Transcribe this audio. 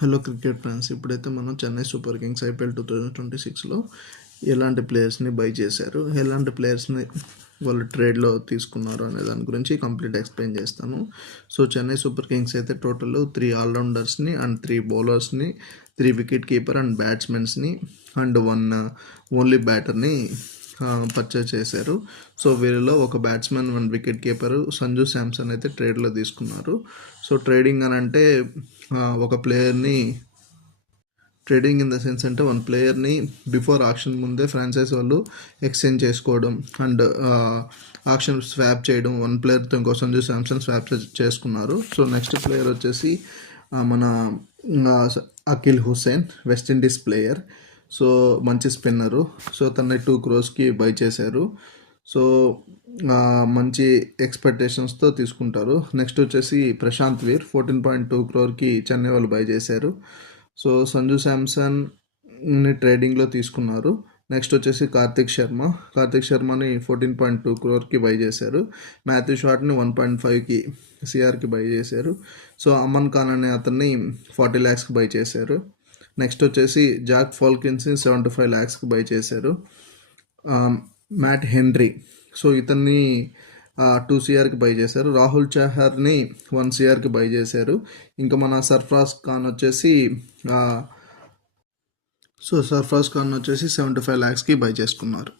Hello cricket fans, ఇప్పుడైతే మనం Chennai super Kings IPL 2026లో ఎలాంటి ప్లేయర్స్ని బై చేశారు, ఎలాంటి ప్లేయర్స్ని వాళ్ళు ట్రేడ్లో తీసుకున్నారు అనే దాని గురించి కంప్లీట్ ఎక్స్ప్లెయిన్ చేస్తాను. సో చెన్నై సూపర్ కింగ్స్ అయితే టోటల్ 3 ఆల్రౌండర్స్ని అండ్ 3 బౌలర్స్ని, 3 వికెట్ కీపర్ అండ్ బ్యాట్స్మెన్స్ని అండ్ 1 ఓన్లీ బ్యాటర్ని పర్చేజ్ చేశారు. సో వీరిలో ఒక batsmen, 1 wicket keeper Sanju Samson అయితే ట్రేడ్లో తీసుకున్నారు. సో ట్రేడింగ్ అని అంటే ఒక ప్లేయర్ని, ట్రేడింగ్ ఇన్ ద సెన్స్ అంటే 1 ప్లేయర్ని బిఫోర్ ఆక్షన్ ముందే ఫ్రాంచైజ్ వాళ్ళు ఎక్స్చేంజ్ చేసుకోవడం అండ్ ఆక్షన్ స్వాప్ చేయడం. 1 ప్లేయర్తో ఇంకో సంజు శాంసన్ స్వాప్ చేసుకున్నారు. సో నెక్స్ట్ ప్లేయర్ వచ్చేసి మన Akhil Hussain, West Indies player. So మంచి స్పిన్నరు. సో తనని 2 crores బై చేశారు. సో మంచి ఎక్స్పెక్టేషన్స్తో తీసుకుంటారు. నెక్స్ట్ వచ్చేసి ప్రశాంత్ వీర్ 14.2 crore చెన్నై వాళ్ళు బై చేశారు. సో సంజు శాంసన్ని ట్రేడింగ్లో తీసుకున్నారు. నెక్స్ట్ వచ్చేసి కార్తిక్ శర్మని 14.2 crore బై చేశారు. మాథ్యూ షాట్ని 1.5 crore బై చేశారు. సో అమన్ ఖాన్ అనే అతన్ని 40 lakhs బై చేశారు. నెక్స్ట్ వచ్చేసి జాక్ ఫాల్కిన్స్ని 75 lakhs బై చేశారు. మ్యాట్ హెన్రీ, సో ఇతన్ని 2 crore బై చేశారు. రాహుల్ చహర్ని 1 crore బై చేశారు. ఇంకా మన సర్ఫరాజ్ ఖాన్ వచ్చేసి 75 lakhs బై చేసుకున్నారు.